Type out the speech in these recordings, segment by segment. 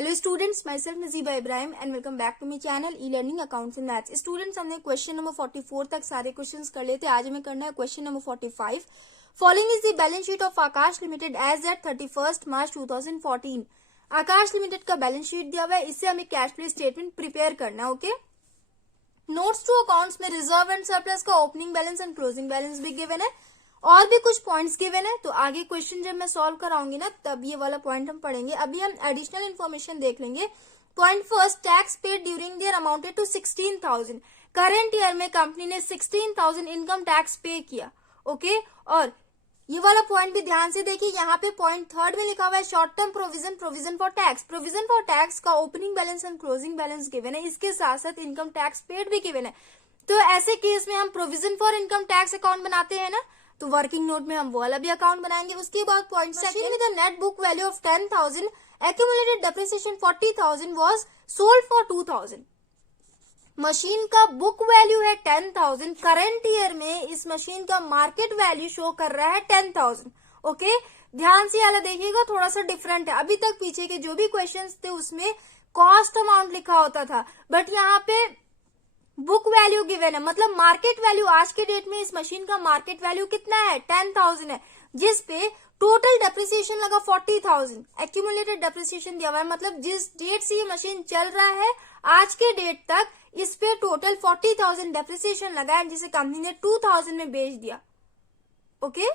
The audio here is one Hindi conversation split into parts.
Hello students, myself Najiba Ibrahim and welcome back to my channel e learning accounts and maths. Students, हमने क्वेश्चन नंबर 44 तक सारे क्वेश्चंस कर लेते। आज हमें करना है question number 45। Following is the balance sheet of Akash limited as at 31 March 2014। Akash limited का बैलेंस शीट दिया हुआ है, इससे हमें कैश फ्लो स्टेटमेंट प्रिपेयर करना है। ओके, नोट्स टू अकाउंट्स में रिजर्व एंड सरप्लस का opening balance and closing balance भी गिवन है और भी कुछ पॉइंट्स गिवन है। तो आगे क्वेश्चन जब मैं सॉल्व कराऊंगी ना, तब ये वाला पॉइंट हम पढ़ेंगे। अभी हम एडिशनल इन्फॉर्मेशन देख लेंगे। Point first, tax paid during the year amounted to 16,000। Current year में कंपनी ने 16,000 इनकम टैक्स पे किया। ओके, और ये वाला पॉइंट भी ध्यान से देखिए। यहाँ पे पॉइंट थर्ड में लिखा हुआ है short term provision, provision for tax. Provision for tax का opening balance and closing balance given है, इसके साथ साथ इनकम टैक्स पेड भी गिवन है। तो ऐसे केस में हम provision for income tax account बनाते हैं ना, तो वर्किंग नोट में हम वो वाला भी अकाउंट बनाएंगे। उसके बाद point second, with net book value of 10,000, accumulated depreciation 40,000 was sold for 2,000। Machine का बुक वैल्यू है 10,000, करंट ईयर में इस मशीन का मार्केट वैल्यू शो कर रहा है 10,000। ओके, ध्यान से वाला देखिएगा, थोड़ा सा डिफरेंट है। अभी तक पीछे के जो भी क्वेश्चंस थे उसमें कॉस्ट अमाउंट लिखा होता था, बट यहाँ पे बुक वैल्यू गिवन है, मतलब मार्केट वैल्यू। आज के डेट में इस मशीन का मार्केट वैल्यू कितना है? 10,000 है, जिसपे टोटल डेप्रिसिएशन लगा 40,000। एक्यूमुलेटेड डेप्रिसिएशन दिया हुआ है, मतलब जिस डेट से ये मशीन चल रहा है आज के डेट तक इस पे टोटल 40,000 डेप्रिसिएशन लगा है, जिसे कंपनी ने 2,000 में बेच दिया। ओके,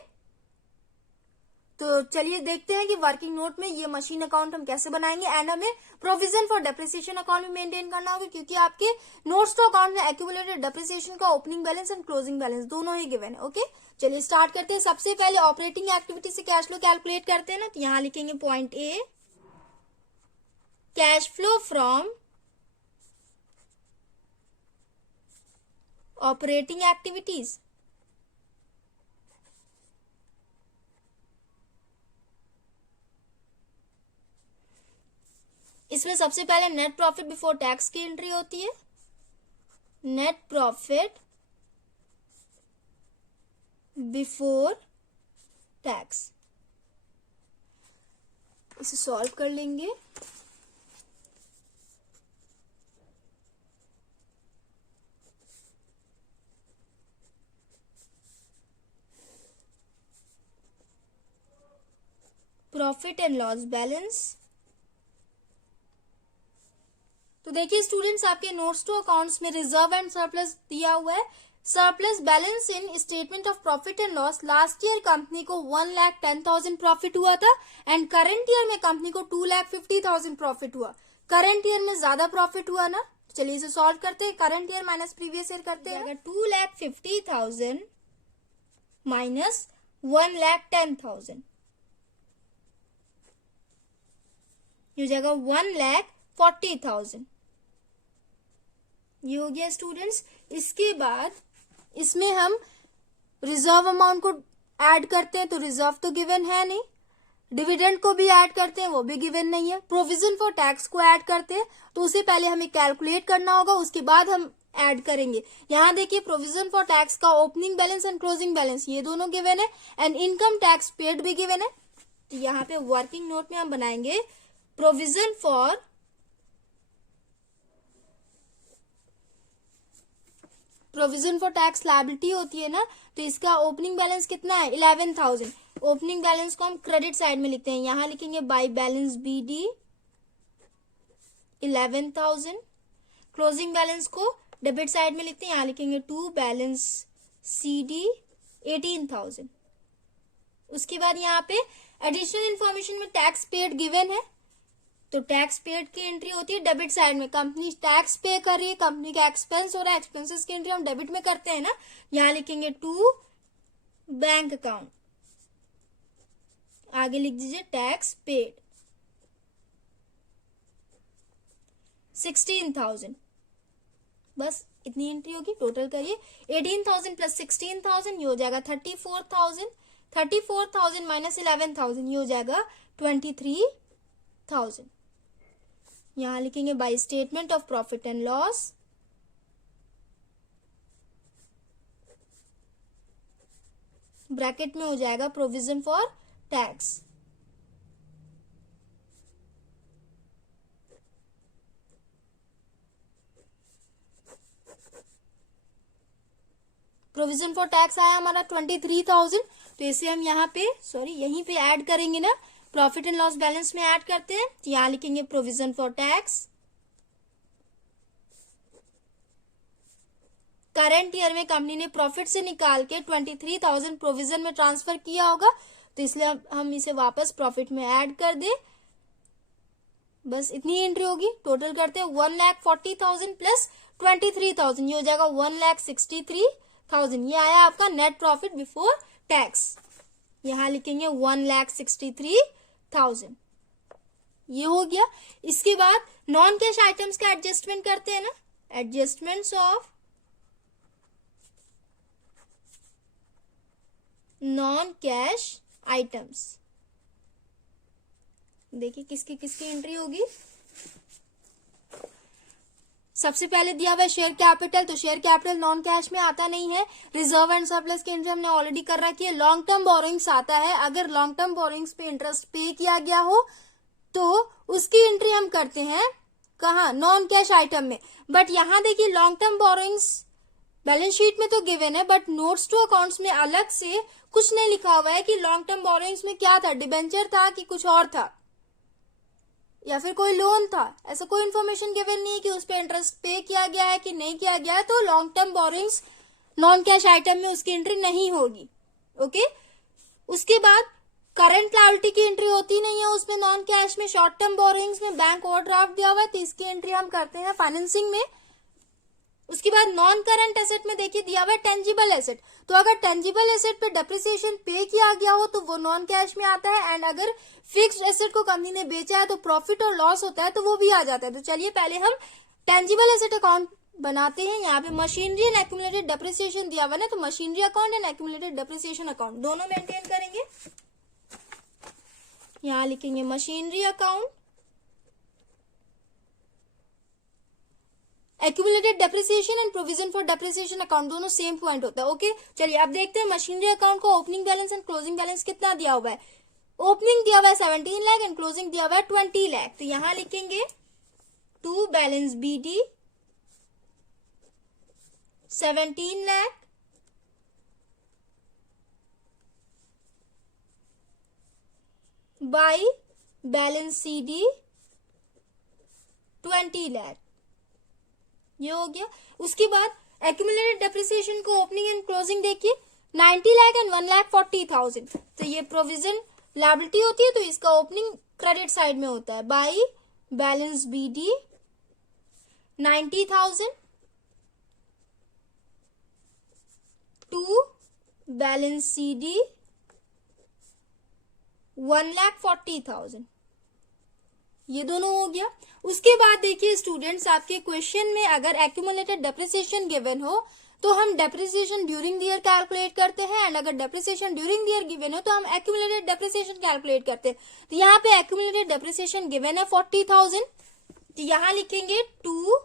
तो चलिए देखते हैं कि वर्किंग नोट में ये मशीन अकाउंट हम कैसे बनाएंगे। एंड हमें प्रोविजन फॉर डेप्रिसिएशन अकाउंट भी मेंटेन करना होगा, क्योंकि आपके नोट्स टू अकाउंट में एक्यूमुलेटेड डेप्रिसिएशन का opening balance and closing balance दोनों ही गिवन है। ओके, चलिए स्टार्ट करते हैं। सबसे पहले ऑपरेटिंग एक्टिविटी से कैश फ्लो कैलकुलेट करते हैं ना, तो यहां लिखेंगे point A, cash flow from operating activities. इसमें सबसे पहले नेट प्रॉफिट बिफोर टैक्स की एंट्री होती है। नेट प्रॉफिट बिफोर टैक्स, इसे सॉल्व कर लेंगे। Profit and loss balance. तो देखिए स्टूडेंट्स, आपके नोट्स टू अकाउंट्स में रिजर्व एंड सरप्लस दिया हुआ है। Surplus balance in statement of profit and loss. Last year company को 1,10,000 प्रॉफिट हुआ था एंड करंट ईयर में कंपनी को 2,50,000 प्रॉफिट हुआ। करंट ईयर में ज्यादा प्रॉफिट हुआ ना, चलिए इसे सॉल्व करते हैं। Current year minus previous year करते हैं। अगर 2,50,000 माइनस 1,10,000, ये हो जाएगा 1,40,000। ये हो गया स्टूडेंट्स। इसके बाद इसमें हम रिजर्व अमाउंट को ऐड करते हैं, तो रिजर्व तो गिवन है नहीं। डिविडेंड को भी ऐड करते हैं, वो भी गिवन नहीं है। प्रोविजन फॉर टैक्स को ऐड करते हैं, तो उसे पहले हमें कैलकुलेट करना होगा, उसके बाद हम ऐड करेंगे। यहां देखिए प्रोविजन फॉर टैक्स का opening balance and closing balance ये दोनों गिवन है एंड इनकम टैक्स पेड भी गिवन है। तो यहाँ पे वर्किंग नोट में हम बनाएंगे प्रोविजन फॉर टैक्स लायबिलिटी होती है ना, तो इसका ओपनिंग बैलेंस कितना है? 11,000। ओपनिंग बैलेंस को हम क्रेडिट साइड में लिखते हैं, यहां लिखेंगे by balance BD 11,000। Closing balance को डेबिट साइड में लिखते हैं, यहां लिखेंगे टू बैलेंस CD 18,000। उसके बाद यहाँ पे एडिशनल इंफॉर्मेशन में टैक्स पेड गिवन है, तो टैक्स पेड की एंट्री होती है डेबिट साइड में। कंपनी टैक्स पे कर रही है, कंपनी का एक्सपेंस हो रहा है, एक्सपेंसेस की एंट्री हम डेबिट में करते हैं ना, यहां लिखेंगे टू बैंक अकाउंट, आगे लिख दीजिए टैक्स पेड 16,000। बस इतनी एंट्री होगी। टोटल करिए 18,000 प्लस 16,000, ये हो जाएगा 34,000। 34,000 माइनस 11,000, ये हो जाएगा 23,000। यहां लिखेंगे by statement of profit and loss, bracket में हो जाएगा provision for tax. Provision for tax आया हमारा 23,000, तो इसे हम यहाँ पे यहीं पे ऐड करेंगे ना, प्रॉफिट एंड लॉस बैलेंस में ऐड करते हैं। तो यहाँ लिखेंगे provision for tax. Current year में कंपनी ने प्रॉफिट से निकाल के 23,000 प्रोविजन में ट्रांसफर किया होगा, तो इसलिए हम इसे वापस प्रॉफिट में ऐड कर दे। बस इतनी एंट्री होगी। टोटल करते हैं 1,40,000 प्लस 23,000, ये हो जाएगा 1,63,000। ये आया आपका नेट प्रॉफिट बिफोर टैक्स। यहां लिखेंगे 1,63,000। ये हो गया। इसके बाद नॉन कैश आइटम्स का एडजस्टमेंट करते हैं ना, adjustments of non cash items. देखिए किसकी किसकी एंट्री होगी। सबसे पहले दिया हुआ शेयर कैपिटल, तो शेयर कैपिटल नॉन कैश में आता नहीं है। रिजर्व एंड सरप्लस की एंट्री हमने ऑलरेडी कर रखी है। लॉन्ग टर्म बोरोइंग्स आता है, अगर लॉन्ग टर्म बोरोइंग्स पे इंटरेस्ट पे किया गया हो तो उसकी एंट्री हम करते हैं कहाँ, नॉन कैश आइटम में। बट यहाँ देखिए long term borrowings balance sheet में तो गिवन है, बट नोट्स टू अकाउंट्स में अलग से कुछ नहीं लिखा हुआ है कि लॉन्ग टर्म बोरोइंग्स में क्या था, डिबेंचर था कि कुछ और था या फिर कोई लोन था। ऐसा कोई इन्फॉर्मेशन गिवन नहीं है कि उस पर इंटरेस्ट पे किया गया है कि नहीं किया गया है, तो long term borrowings non cash item में उसकी एंट्री नहीं होगी। ओके। उसके बाद करंट लायबिलिटी की एंट्री होती नहीं है उसमें नॉन कैश में। शॉर्ट टर्म बोरोइंग्स में बैंक ओवरड्राफ्ट दिया हुआ है, तो इसकी एंट्री हम करते हैं फाइनेंसिंग में। उसके बाद नॉन करंट एसेट में देखिए दिया हुआ है टेंजिबल एसेट, तो अगर टेंजिबल एसेट पे डेप्रिसिएशन पे किया गया हो तो वो नॉन कैश में आता है। एंड अगर फिक्स्ड एसेट को कंपनी ने बेचा है तो प्रॉफिट और लॉस होता है, तो वो भी आ जाता है। तो चलिए पहले हम टेंजिबल एसेट अकाउंट बनाते हैं। यहाँ पे मशीनरी एंड एक्यूमुलेटेड डेप्रिसिएशन दिया हुआ है, तो machinery account and accumulated depreciation account दोनों मेंटेन करेंगे। यहाँ लिखेंगे machinery account, accumulated depreciation and provision for depreciation account, दोनों सेम पॉइंट होता है। ओके। चलिए अब देखते हैं मशीनरी अकाउंट को opening balance and closing balance कितना दिया हुआ है। ओपनिंग दिया हुआ है 17 लाख एंड क्लोजिंग दिया हुआ है 20 लाख। तो यहां लिखेंगे to balance BD 17 lakh by balance CD 20 lakh. ये हो गया। उसके बाद एक्यूमुलेटेड डेप्रिसिएशन को ओपनिंग एंड क्लोजिंग देखिए 90 लाख एंड 1,40,000। तो ये प्रोविजन लायबिलिटी होती है, तो इसका ओपनिंग क्रेडिट साइड में होता है। By balance BD 90,000 to balance CD 1,40,000। ये दोनों हो गया। उसके बाद देखिए स्टूडेंट्स, आपके क्वेश्चन में अगर एक्यूमुलेटेड डेप्रिसिएशन गिवन हो तो हम depreciation during the year calculate करते हैं, एंड अगर depreciation during the year given हो तो हम एक्यूमुलेटेड डेप्रिसिएशन कैलकुलेट करते हैं। तो यहाँ पे एक्यूमुलेटेड डेप्रिसिएशन गिवन है 40,000, तो यहाँ लिखेंगे to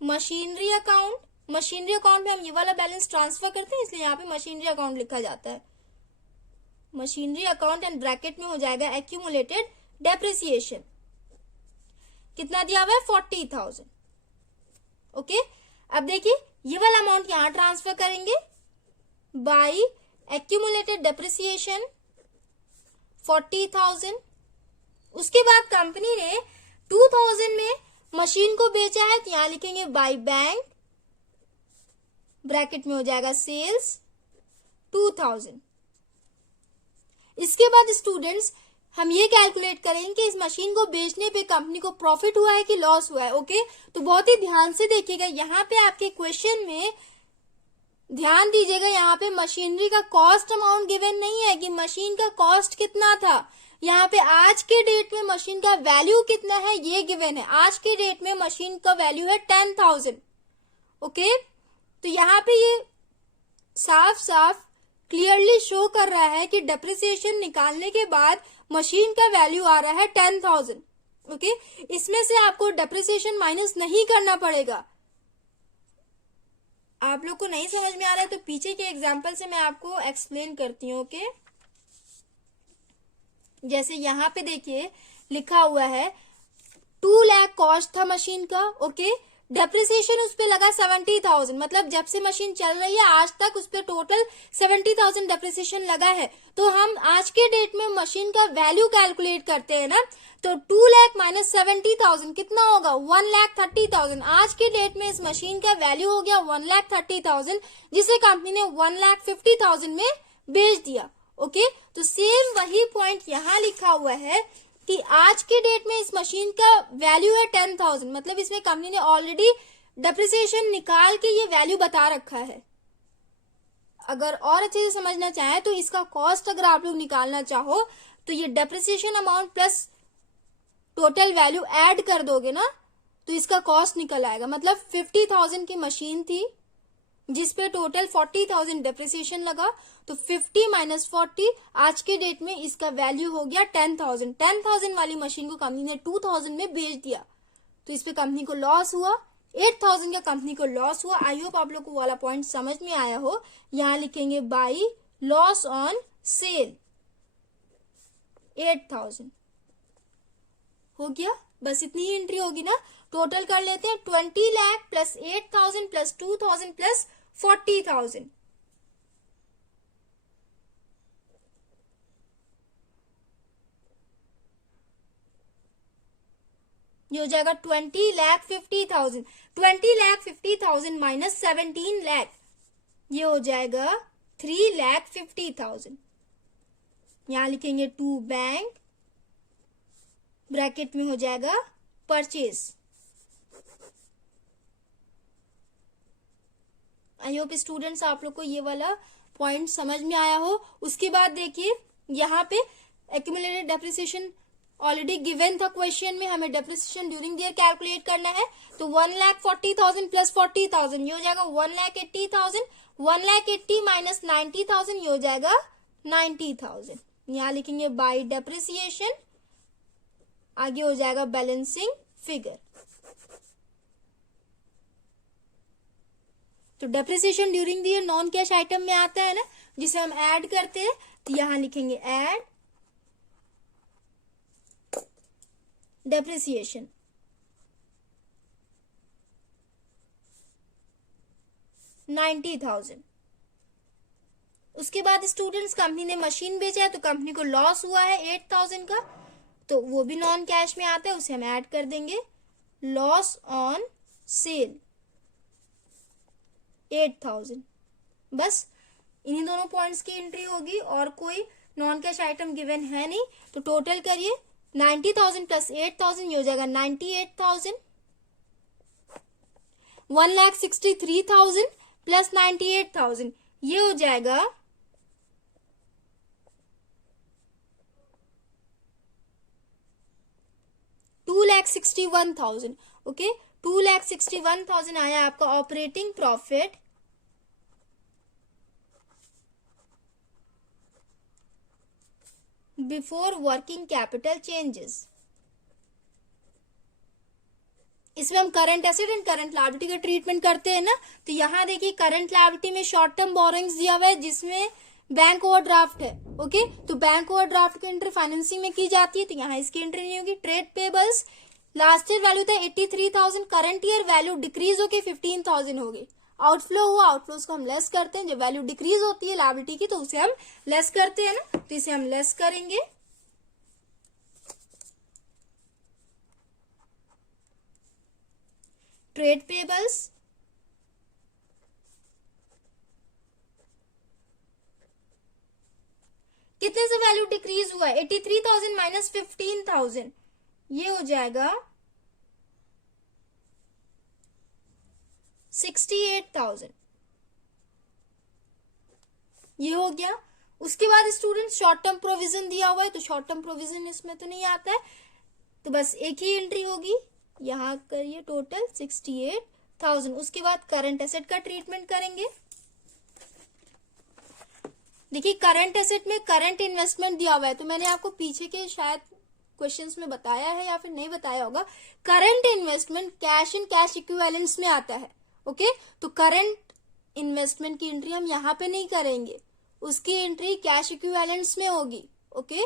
machinery account. Machinery account में हम ये वाला बैलेंस ट्रांसफर करते हैं, इसलिए यहाँ पे मशीनरी अकाउंट लिखा जाता है। मशीनरी अकाउंट एंड ब्रैकेट में हो जाएगा एक्यूमुलेटेड डेप्रिसिएशन। कितना दिया हुआ है 40,000। ओके। अब देखिए ये वाला अमाउंट यहां ट्रांसफर करेंगे बाई एक्यूमुलेटेड डेप्रिसिएशन 40,000। उसके बाद कंपनी ने 2,000 में मशीन को बेचा है, तो यहां लिखेंगे बाई बैंक, ब्रैकेट में हो जाएगा सेल्स 2,000। इसके बाद स्टूडेंट्स हम ये कैलकुलेट करेंगे कि इस मशीन को बेचने पे कंपनी को प्रॉफिट हुआ है कि लॉस हुआ है। ओके। तो बहुत ही ध्यान से देखिएगा, यहाँ पे आपके क्वेश्चन में ध्यान दीजिएगा, यहाँ पे मशीनरी का कॉस्ट अमाउंट गिवन नहीं है कि मशीन का कॉस्ट कितना था। यहाँ पे आज के डेट में मशीन का वैल्यू कितना है ये गिवन है। आज के डेट में मशीन का वैल्यू है 10,000। ओके। तो यहाँ पे ये साफ साफ क्लियरली शो कर रहा है कि डेप्रिसिएशन निकालने के बाद मशीन का वैल्यू आ रहा है 10,000। ओके। इसमें से आपको डेप्रिसिएशन माइनस नहीं करना पड़ेगा। आप लोग को नहीं समझ में आ रहा है तो पीछे के एग्जांपल से मैं आपको एक्सप्लेन करती हूँ। ओके। जैसे यहाँ पे देखिए लिखा हुआ है 2 लाख कॉस्ट था मशीन का। ओके। डेप्रिसिएशन उस पे लगा 70,000, मतलब जब से मशीन चल रही है आज तक उस पे टोटल 70,000 डेप्रिसिएशन लगा है। तो हम आज के डेट में मशीन का वैल्यू कैलकुलेट करते हैं ना, तो 2 लाख माइनस 70,000 कितना होगा, 1,30,000। आज के डेट में इस मशीन का वैल्यू हो गया 1,30,000, जिसे कंपनी ने 1,50,000 में बेच दिया। ओके, तो सेम वही पॉइंट यहाँ लिखा हुआ है कि आज के डेट में इस मशीन का वैल्यू है 10,000, मतलब इसमें कंपनी ने ऑलरेडी डेप्रिसिएशन निकाल के ये वैल्यू बता रखा है। अगर और अच्छे से समझना चाहें तो इसका कॉस्ट अगर आप लोग निकालना चाहो तो ये depreciation amount plus total value add कर दोगे ना, तो इसका कॉस्ट निकल आएगा। मतलब 50,000 की मशीन थी जिसपे टोटल 40,000 डेप्रिसिएशन लगा, तो 50 माइनस 40 आज के डेट में इसका वैल्यू हो गया 10,000। 10,000 वाली मशीन को कंपनी ने 2,000 में बेच दिया, तो इस पे कंपनी को लॉस हुआ। 8,000 का कंपनी को लॉस हुआ। आई होप आप लोग को वाला पॉइंट समझ में आया हो। यहां लिखेंगे बाई लॉस ऑन सेल 8,000 हो गया। बस इतनी ही एंट्री होगी ना। टोटल कर लेते हैं 20 लाख प्लस 8,000 प्लस 2,000 प्लस 40,000। ये हो जाएगा 20,50,000। 20,50,000 माइनस 17 लाख, ये हो जाएगा 3,50,000। यहां लिखेंगे टू बैंक, ब्रैकेट में हो जाएगा परचेज। आई होप स्टूडेंट्स आप लोग को ये वाला पॉइंट समझ में आया हो। उसके बाद देखिए यहाँ पे एक्यूमुलेटेड डेप्रिसिएशन ऑलरेडी गिवन था क्वेश्चन में, हमें depreciation during the year calculate करना है। तो 1,40,000 प्लस 40,000 ये हो जाएगा 1,80,000। 1,80,000 माइनस 90,000 ये हो जाएगा 90,000। यहाँ लिखेंगे बाय डेप्रिसिएशन, आगे हो जाएगा बैलेंसिंग फिगर। तो depreciation during the year non cash item में आता है ना, जिसे हम ऐड करते हैं। तो यहां लिखेंगे ऐड डेप्रिसिएशन। $90,000। उसके बाद स्टूडेंट्स कंपनी ने मशीन बेचा है तो कंपनी को लॉस हुआ है 8,000 का, तो वो भी नॉन कैश में आता है, उसे हम ऐड कर देंगे। Loss on sale 8,000। बस इन्हीं दोनों पॉइंट्स की एंट्री होगी और कोई नॉन कैश आइटम गिवन है नहीं। तो टोटल करिए 90,000 प्लस 8,000 ये हो जाएगा 98,000। 1,63,000 प्लस 98,000 ये हो जाएगा 2,61,000। ओके, 2,61,000 आया आपका operating profit before working capital changes. इसमें हम current asset and current liability का ट्रीटमेंट करते हैं ना। तो यहां देखिए करंट लायबिलिटी में शॉर्ट टर्म बोरोइंग्स दिया हुआ है जिसमें बैंक ओवरड्राफ्ट है। ओके, तो बैंक ओवरड्राफ्ट की एंट्री फाइनेंसिंग में की जाती है, तो यहाँ इसकी एंट्री नहीं होगी। Trade payables last year value था 83,000, करंट ईयर वैल्यू डिक्रीज होके 15,000 हो गई। आउटफ्लो हुआ, आउटफ्लोज को हम लेस करते हैं। जब वैल्यू डिक्रीज होती है लायबिलिटी की तो उसे हम लेस करते हैं ना, तो इसे हम लेस करेंगे। ट्रेड पेबल्स कितने से वैल्यू डिक्रीज हुआ है, 83,000 माइनस 15,000 ये हो जाएगा 68,000 ये हो गया। उसके बाद स्टूडेंट शॉर्ट टर्म प्रोविजन दिया हुआ है, तो शॉर्ट टर्म प्रोविजन इसमें तो नहीं आता है, तो बस एक ही एंट्री होगी। यहां करिए टोटल 68,000। उसके बाद करंट एसेट का ट्रीटमेंट करेंगे। देखिए करंट एसेट में करंट इन्वेस्टमेंट दिया हुआ है, तो मैंने आपको पीछे के शायद क्वेश्चंस में बताया है या फिर नहीं बताया होगा। Current investment cash and cash equivalents में आता है। ओके, तो करंट इन्वेस्टमेंट की एंट्री हम यहाँ पे नहीं करेंगे, उसकी एंट्री कैश इक्विवेलेंट्स में होगी। ओके,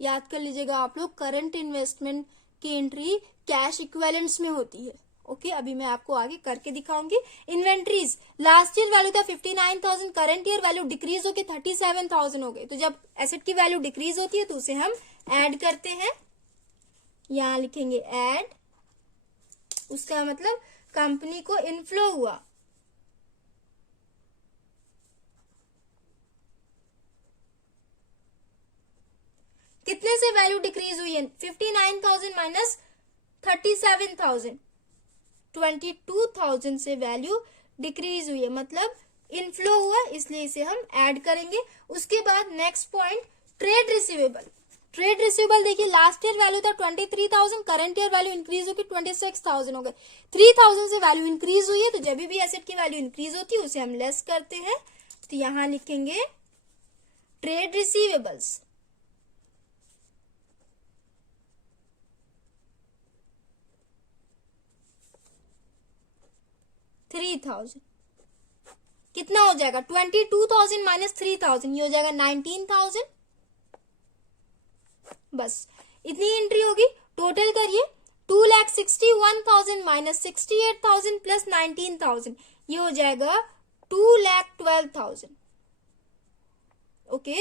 याद कर लीजिएगा आप लोग, करंट इन्वेस्टमेंट की एंट्री कैश इक्विवेलेंट्स में होती है ओके अभी मैं आपको आगे करके दिखाऊंगी। इन्वेंट्रीज, लास्ट ईयर वैल्यू था 59,000, करंट ईयर वैल्यू डिक्रीज होके 37,000 हो गई। तो जब एसेट की वैल्यू डिक्रीज होती है तो उसे हम ऐड करते हैं, यहां लिखेंगे ऐड, उसका मतलब कंपनी को इनफ्लो हुआ। कितने से वैल्यू डिक्रीज हुई है? 59,000 माइनस 37,000, 22,000 से वैल्यू डिक्रीज हुई है, मतलब इनफ्लो हुआ, इसलिए इसे हम ऐड करेंगे। उसके बाद next point, trade receivable. Trade receivable देखिए, लास्ट ईयर वैल्यू था 23,000, करंट ईयर वैल्यू इंक्रीज होकर 26,000 हो गए। 3,000 से वैल्यू इंक्रीज हुई है, तो जब भी एसेट की वैल्यू इंक्रीज होती है उसे हम लेस करते हैं। तो यहां लिखेंगे ट्रेड रिसीवेबल्स, कितना हो जाएगा? 22,000 माइनस 3,000, ये हो जाएगा 19,000। बस इतनी एंट्री होगी। टोटल करिए, 2,61,000 माइनस 68,000 प्लस 19,000, ये हो जाएगा 2,12,000। ओके,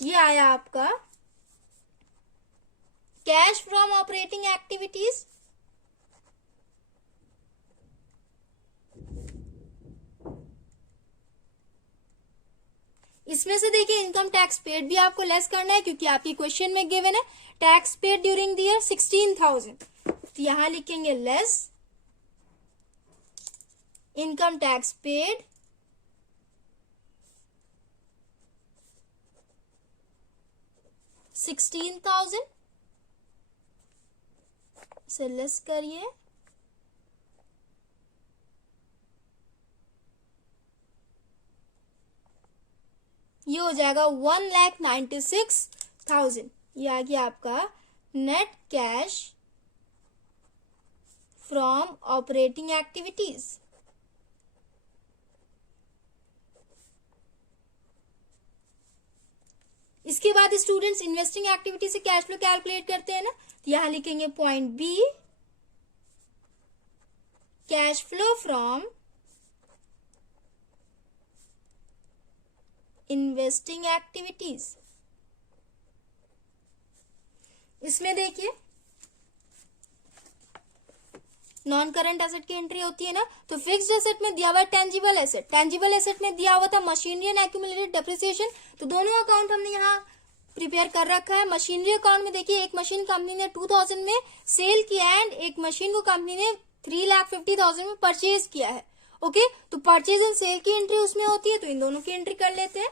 ये आया आपका कैश फ्रॉम ऑपरेटिंग एक्टिविटीज। इसमें से देखिए इनकम टैक्स पेड भी आपको लेस करना है, क्योंकि आपकी क्वेश्चन में गिवन है tax paid during the year 16,000। तो यहां लिखेंगे लेस इनकम टैक्स पेड $16,000 से लेस करिए, ये हो जाएगा 1,96,000। ये आ गया आपका net cash from operating activities. इसके बाद स्टूडेंट्स इन्वेस्टिंग एक्टिविटी से कैश फ्लो कैलकुलेट करते हैं ना, तो यहां लिखेंगे point B, cash flow from investing activities. इसमें देखिए नॉन करंट एसेट की एंट्री होती है ना, तो फिक्स्ड एसेट में दिया हुआ है टेंजिबल एसेट, टेंजिबल एसेट में दिया हुआ था मशीनरी एंड एक्यूमुलेटेड डेप्रिसिएशन। तो दोनों अकाउंट हमने यहाँ प्रिपेयर कर रखा है। मशीनरी अकाउंट में देखिए एक मशीन कंपनी ने 2,000 में सेल किया एंड एक मशीन को कंपनी ने 3,50,000 में परचेज किया है। ओके, तो परचेज एंड सेल की एंट्री उसमें होती है, तो इन दोनों की एंट्री कर लेते हैं।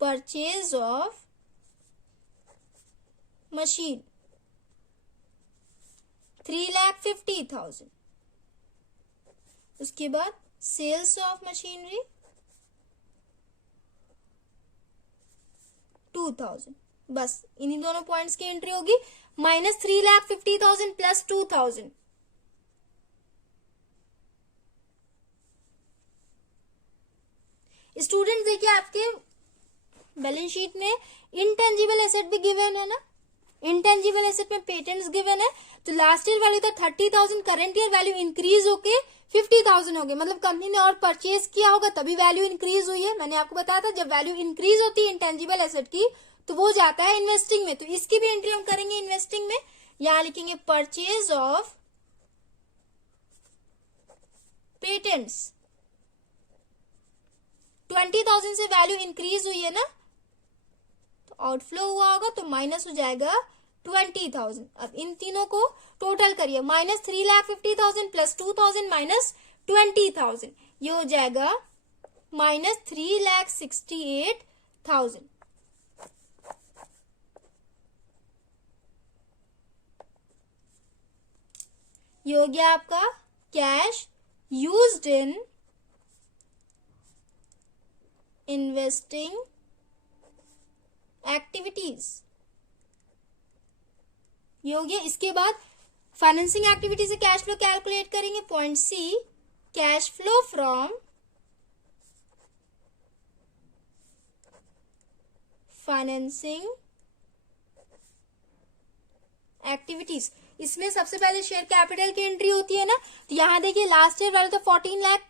परचेज ऑफ मशीन 3,50,000, उसके बाद सेल्स ऑफ मशीनरी 2,000। बस इन्हीं दोनों पॉइंट्स की एंट्री होगी, माइनस 3,50,000 प्लस 2,000। स्टूडेंट देखिए आपके बैलेंस शीट में इनटेंजिबल एसेट भी गिवन है ना, इनटेंजिबल एसेट में पेटेंट्स गिवन है। तो लास्ट ईयर वैल्यू था 30,000, करंट ईयर वैल्यू इंक्रीज होके 50,000 हो गए, मतलब कंपनी ने और परचेज किया होगा तभी वैल्यू इंक्रीज हुई है। मैंने आपको बताया था जब वैल्यू इंक्रीज होती है इंटेंजिबल एसेट की तो वो जाता है इन्वेस्टिंग में, तो इसकी भी एंट्री हम करेंगे इन्वेस्टिंग में। यहां लिखेंगे परचेज ऑफ पेटेंट्स, 20,000 से वैल्यू इंक्रीज हुई है ना, तो आउटफ्लो हुआ होगा, तो माइनस हो जाएगा 20,000। अब इन तीनों को टोटल करिए, माइनस 3,50,000 प्लस 2,000 माइनस 20,000, ये हो जाएगा माइनस 3,68,000। ये हो गया आपका cash used in investing activities, ये हो गया। इसके बाद फाइनेंसिंग एक्टिविटी से कैश फ्लो कैलकुलेट करेंगे, point C, cash flow from financing activities, इसमें सबसे पहले शेयर कैपिटल की एंट्री होती है ना। तो यहाँ देखिए लास्ट ईयर वैल्यू तो 14 lakh,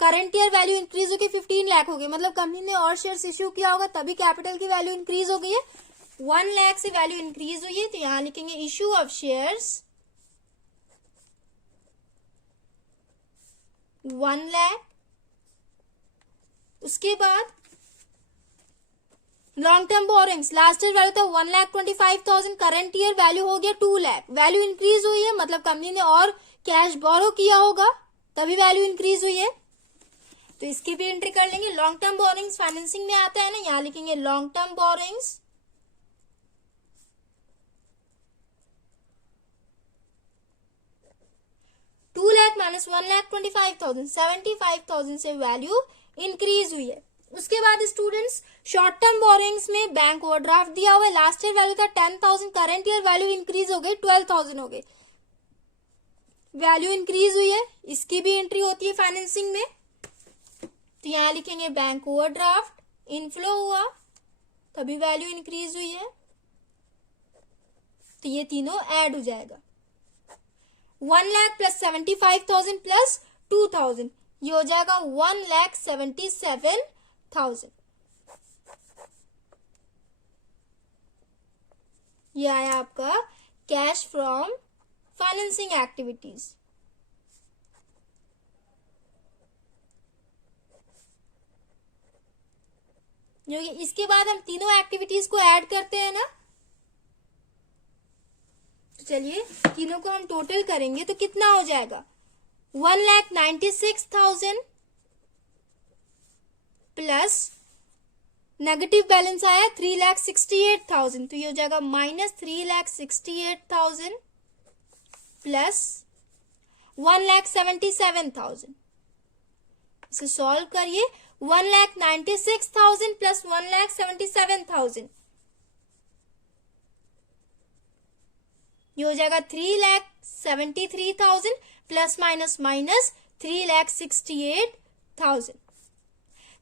current year value increase होगी 15 लाख हो गई, मतलब कंपनी ने और शेयर्स इश्यू किया होगा तभी कैपिटल की वैल्यू इंक्रीज हो गई है। 1 लाख से वैल्यू इंक्रीज हुई है, तो यहाँ लिखेंगे इश्यू ऑफ शेयर्स 1 लाख। उसके बाद long term borrowings, last year value था 1,25,000, करंट ईयर वैल्यू हो गया 2 लाख, वैल्यू इंक्रीज हुई है, मतलब कंपनी ने और कैश बोरो किया होगा तभी वैल्यू इंक्रीज हुई है, तो इसकी भी एंट्री कर लेंगे। लॉन्ग टर्म बोरिंग्स फाइनेंसिंग में आता है ना, यहां लिखेंगे long term borrowings 2 lakh minus 1,25,000, 75,000 से वैल्यू इंक्रीज हुई है। उसके बाद स्टूडेंट्स शॉर्ट टर्म बोरिंग्स में बैंक ओवरड्राफ्ट दिया हुआ है, लास्ट ईयर वैल्यू था 10,000, करंट ईयर वैल्यू इंक्रीज हो गई 12,000 हो गई, वैल्यू इंक्रीज हुई है, इसकी भी एंट्री होती है फाइनेंसिंग में। तो यहां लिखेंगे बैंक ओवरड्राफ्ट इनफ्लो हुआ तभी वैल्यू इंक्रीज हुई है, तो ये तीनों ऐड हो जाएगा। 1 लाख प्लस 75,000 प्लस 2,000, ये हो जाएगा 1,77,000। ये आया आपका कैश फ्रॉम फाइनेंसिंग एक्टिविटीज। इसके बाद हम तीनों एक्टिविटीज को ऐड करते हैं ना, तो चलिए तीनों को हम टोटल करेंगे तो कितना हो जाएगा 1,96,000 प्लस नेगेटिव बैलेंस आया 3,68,000, तो ये हो जाएगा माइनस 3,68,000 प्लस 1,77,000। इसे सॉल्व करिए, 1,96,000 प्लस 1,77,000, ये हो जाएगा 3,73,000 प्लस माइनस माइनस 3,68,000।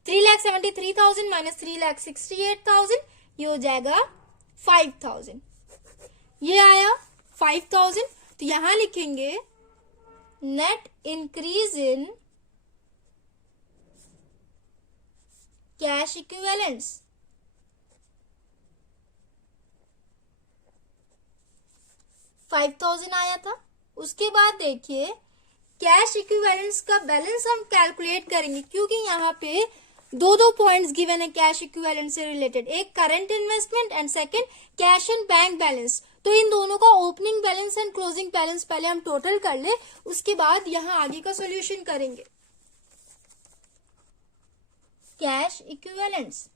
3,73,000 माइनस 3,68,000, ये हो जाएगा 5,000। ये आया 5,000, तो यहां लिखेंगे net increase in cash equivalents. $5,000 आया था। उसके बाद देखिए कैश इक्विवेलेंट्स का बैलेंस हम कैलकुलेट करेंगे, क्योंकि यहाँ पे दो पॉइंट्स गिवन है कैश इक्विवेलेंट से रिलेटेड, एक current investment and second cash and bank balance. तो इन दोनों का opening balance and closing balance पहले हम टोटल कर ले, उसके बाद यहाँ आगे का सॉल्यूशन करेंगे। Cash equivalents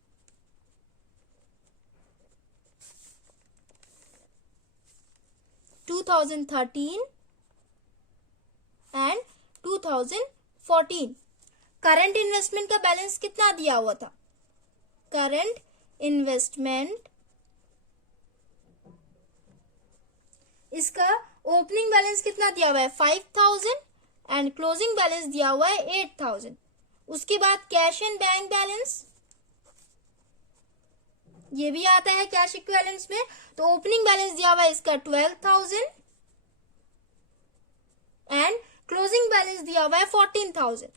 2013 and 2014। Current investment का बैलेंस कितना दिया हुआ था, करंट इन्वेस्टमेंट इसका ओपनिंग बैलेंस कितना दिया हुआ है 5,000 एंड क्लोजिंग बैलेंस दिया हुआ है 8,000। उसके बाद कैश एंड बैंक बैलेंस ये भी आता है कैश इक्विवेलेंट्स में, तो ओपनिंग बैलेंस दिया हुआ है इसका 12,000 एंड क्लोजिंग बैलेंस दिया हुआ है 14,000।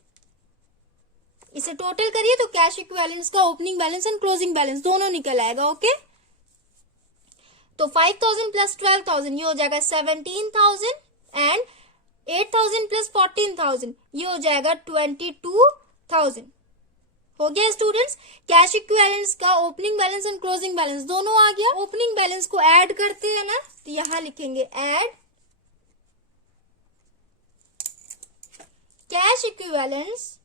इसे टोटल करिए तो कैश इक्विवेलेंट्स का opening balance and closing balance दोनों निकल आएगा। ओके, तो 5,000 प्लस 12,000 ये हो जाएगा 17,000 एंड 8,000 प्लस 14,000 ये हो जाएगा 22,000। हो गया स्टूडेंट्स, कैश इक्विवेलेंट्स का opening balance and closing balance दोनों आ गया। ओपनिंग बैलेंस को ऐड करते हैं ना, तो यहां लिखेंगे add cash equivalents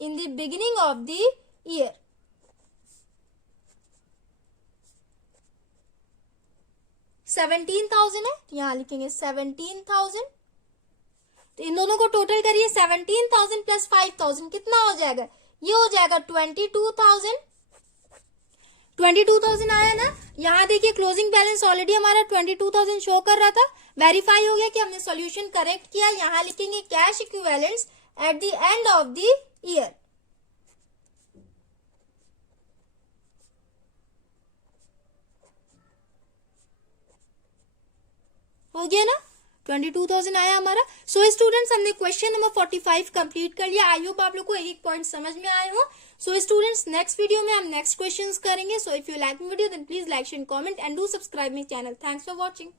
in the beginning of the year। $17,000 है, यहां लिखेंगे 17,000। तो इन दोनों को टोटल करिए, 17,000 प्लस 5,000 कितना हो जाएगा, ये हो जाएगा 22,000। 22,000 आया ना। यहाँ देखिए क्लोजिंग बैलेंस ऑलरेडी हमारा 22,000 शो कर रहा था, वेरीफाई हो गया कि हमने सॉल्यूशन करेक्ट किया। यहाँ लिखेंगे cash equivalents at the end of the year. हो गया ना, 22,000 आया हमारा। सो स्टूडेंट्स हमने क्वेश्चन नंबर 45 कंप्लीट कर लिया। आई होप आप लोग को एक एक पॉइंट समझ में आए हो। सो स्टूडेंट्स नेक्स्ट वीडियो में हम नेक्स्ट क्वेश्चंस करेंगे। So if you like video then please like share comment and do subscribe my channel. Thanks for watching.